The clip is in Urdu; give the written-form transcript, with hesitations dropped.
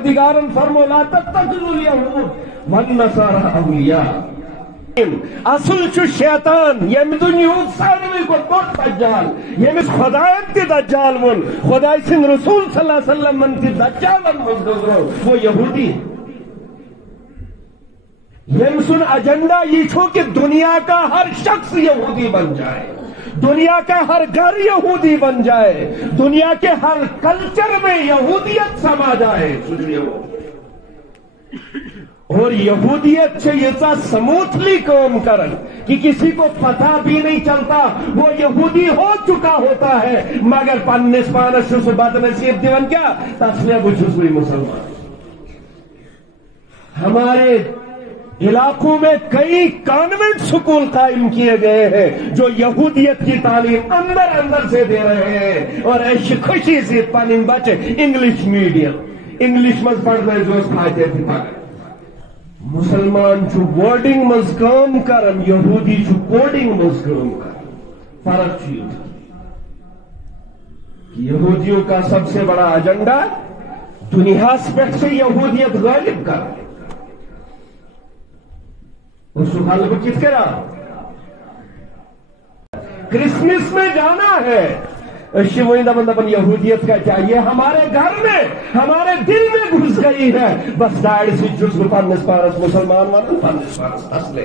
پروردگارن فرمو لا تتخذوا اليهود والنصارى اولیاء. اصل چھ شیطان یم دنیا ساروی کو بڑ دجال یمس خدایت تہ دجال ون خدای سن رسول صلی اللہ علیہ وسلم من تہ دجالن مز گزرو وہ یہودی. یم سن ایجنڈا یہ چھو کہ دنیا کا ہر شخص یہودی بن جائے, دنیا کا ہر گھر یہودی بن جائے, دنیا کے ہر کلچر میں یہودیت سما جائے. اور یہودیت سے یہ سموتھلی کام کرن کہ کسی کو پتہ بھی نہیں چلتا وہ یہودی ہو چکا ہوتا ہے, مگر پنس پانس سے بد نصیب دیون کیا تسلیہ بچھس ہوئی مسلمان. ہمارے علاقوں میں کئی کانوینٹ سکول قائم کیے گئے ہیں جو یہودیت کی تعلیم اندر اندر سے دے رہے ہیں, اور ایسی خوشی سے پن بچے انگلش میڈیم انگلش مز پڑھ رہے جو فائدے تھے. مسلمان چھو بورڈنگ مز کام کرن, یہودی چھو بورڈنگ مز کام کرن. فرق چیز یہودیوں کا سب سے بڑا ایجنڈا دنیا سے یہودیت غالب کر. اس کو غالب کس کرا کرسمس میں جانا ہے شیوئندہ بندہ یہودیت کا چاہیے ہمارے گھر میں ہمارے دل میں گھس گئی ہے. بس ڈاڑی سے جس کو پانس پارس مسلمان والوں پانس پارس اصلے